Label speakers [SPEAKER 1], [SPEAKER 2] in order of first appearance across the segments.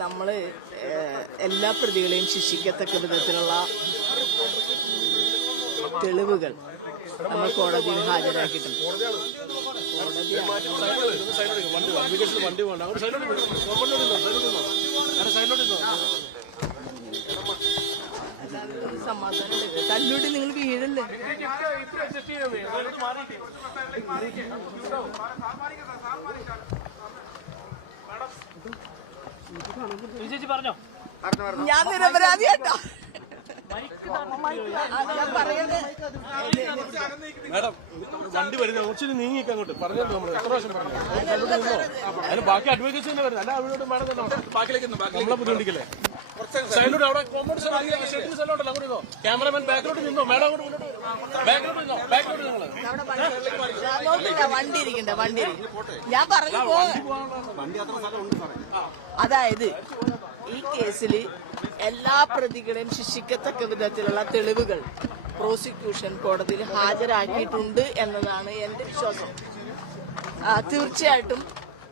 [SPEAKER 1] നമ്മൾ എല്ലാ പ്രതികളെയും ശിക്ഷിക്കത്തക്ക വിധത്തിലുള്ള തെളിവുകൾ നമ്മൾ കോടതിയിൽ ഹാജരാക്കിയിട്ടുണ്ട്.
[SPEAKER 2] വണ്ടി വേണ്ട അങ്ങോട്ട് സൈഡിലോട്ട് നിന്നോ. കോമ്പൗണ്ടിലോട്ട് നിന്നോ, സൈഡിലോട്ട് നിന്നോ. അങ്ങനെ സൈഡിലോട്ട് നിന്നോ.
[SPEAKER 1] സമാധാനം തല്ലൂട്ടി നിങ്ങൾ വീഴല്ലേ
[SPEAKER 3] ചേച്ചി പറഞ്ഞോ?
[SPEAKER 1] ഞാൻ ഞാൻ പറയുന്നത്
[SPEAKER 2] മാഡം വണ്ടി വരുന്ന കുറച്ച് നീങ്ങിയൊക്കെ അങ്ങോട്ട്. പറഞ്ഞല്ലോ നമ്മൾ എത്ര പ്രാവശ്യം പറഞ്ഞു അതിന് ബാക്കി അഡ്വക്കേറ്റ്സ് തന്നെ വരുന്നത്. അല്ല അവരോട് മാഡം തന്നെ. ബാക്കിലേക്ക്. നമ്മളെ ബുദ്ധിമുട്ടിക്കല്ലേ? അവിടെ കോമ്പൗണ്ട് അങ്ങോട്ട് നിന്നോ ക്യാമറമാൻ ബാക്കിലോട്ട് നിന്നോ? മാഡം അങ്ങോട്ട് മുന്നോട്ട് വരൂ. ബാക്കിലോട്ട് നിന്നോ? ബാക്കിലോട്ട്
[SPEAKER 1] ഞാൻ നോക്കില്ല വണ്ടി ഇരിക്കണ്ട വണ്ടി ഇരിക്കണ്ട. ഞാൻ പറഞ്ഞു അതായത് ഈ കേസിൽ എല്ലാ പ്രതികളെയും ശിക്ഷിക്കത്തക്ക വിധത്തിലുള്ള തെളിവുകൾ പ്രോസിക്യൂഷൻ കോടതിയിൽ ഹാജരാക്കിയിട്ടുണ്ട് എന്നതാണ് എന്റെ വിശ്വാസം. ആ, തീർച്ചയായിട്ടും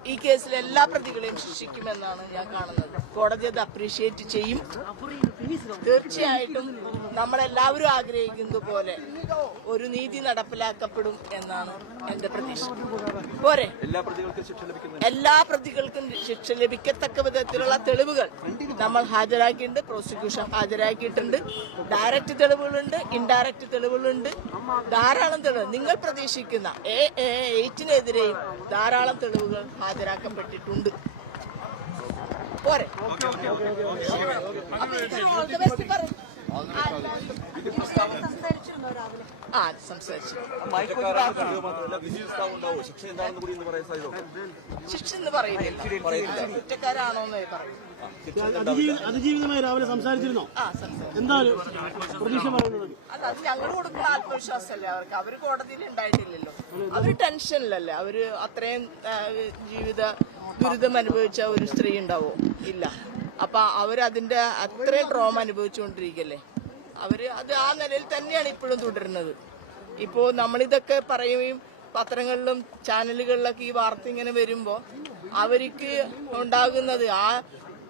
[SPEAKER 1] ഈ കേസിൽ എല്ലാ പ്രതികളെയും ശിക്ഷിക്കുമെന്നാണ് ഞാൻ കാണുന്നത്. കോടതി അത് അപ്രീഷിയേറ്റ് ചെയ്യും. തീർച്ചയായിട്ടും നമ്മളെല്ലാവരും ആഗ്രഹിക്കുന്നത് പോലെ ഒരു നീതി നടപ്പിലാക്കപ്പെടും എന്നാണ് എന്റെ പ്രതീക്ഷ. പോരെ?
[SPEAKER 4] എല്ലാ പ്രതികൾക്കും ശിക്ഷ ലഭിക്കുന്ന.
[SPEAKER 1] എല്ലാ പ്രതികൾക്കും ശിക്ഷ ലഭിക്കത്തക്ക വിധത്തിലുള്ള തെളിവുകൾ നമ്മൾ ഹാജരാക്കിയിട്ടുണ്ട്. പ്രോസിക്യൂഷൻ ഹാജരാക്കിയിട്ടുണ്ട്. ഡയറക്റ്റ് തെളിവുകളുണ്ട് ഇൻഡയറക്റ്റ് തെളിവുകളുണ്ട്. ധാരാളം തെളിവ് നിങ്ങൾ പ്രതീക്ഷിക്കുന്ന എ എയ്റ്റിനെതിരെയും ധാരാളം തെളിവുകൾ ಹಾಜರಾಕಪಟ್ಟಿಟ್ಟುಂಡು ಓರೆ ಆಲ್ ದ ಬೆಸ್ಟ್ ಬರುತ್ತೆ best പറ- ആ സംസാരിച്ചു
[SPEAKER 4] ശിക്ഷ
[SPEAKER 1] എന്ന് പറയുന്നില്ല. കുറ്റക്കാരാണോ എന്ന്
[SPEAKER 3] അതിജീവിതമായി രാവിലെ സംസാരിച്ചിരുന്നോ? എന്തായാലും പ്രതീക്ഷ പറയുന്നത്?
[SPEAKER 1] അല്ല അത് ഞങ്ങൾ കൊടുക്കുന്ന ആത്മവിശ്വാസമല്ലേ അവർക്ക്? അവർ കോടതിയിൽ ഉണ്ടായിട്ടില്ലല്ലോ. അവർ ടെൻഷനിലല്ലേ? അവർ അത്രയും ജീവിത ദുരിതം അനുഭവിച്ച ഒരു സ്ത്രീ ഉണ്ടാവോ? ഇല്ല. അപ്പൊ അവരതിന്റെ അത്രയും ട്രോമ അനുഭവിച്ചുകൊണ്ടിരിക്കല്ലേ? അവർ അത് ആ നിലയിൽ തന്നെയാണ് ഇപ്പോഴും തുടരുന്നത്. ഇപ്പോ നമ്മളിതൊക്കെ പറയുകയും പത്രങ്ങളിലും ചാനലുകളിലൊക്കെ ഈ വാർത്ത ഇങ്ങനെ വരുമ്പോ അവർക്ക് ഉണ്ടാകുന്നത് ആ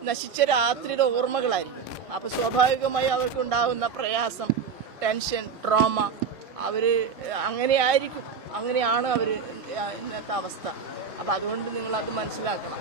[SPEAKER 1] നശിച്ച രാത്രിയുടെ ഓർമ്മകളായിരിക്കും. അപ്പൊ സ്വാഭാവികമായി അവർക്ക് ഉണ്ടാകുന്ന പ്രയാസം ടെൻഷൻ ട്രോമ അവർ അങ്ങനെയായിരിക്കും അങ്ങനെയാണ് അവർ ഇന്നത്തെ അവസ്ഥ. അപ്പൊ അതുകൊണ്ട് നിങ്ങൾ അത് മനസ്സിലാക്കണം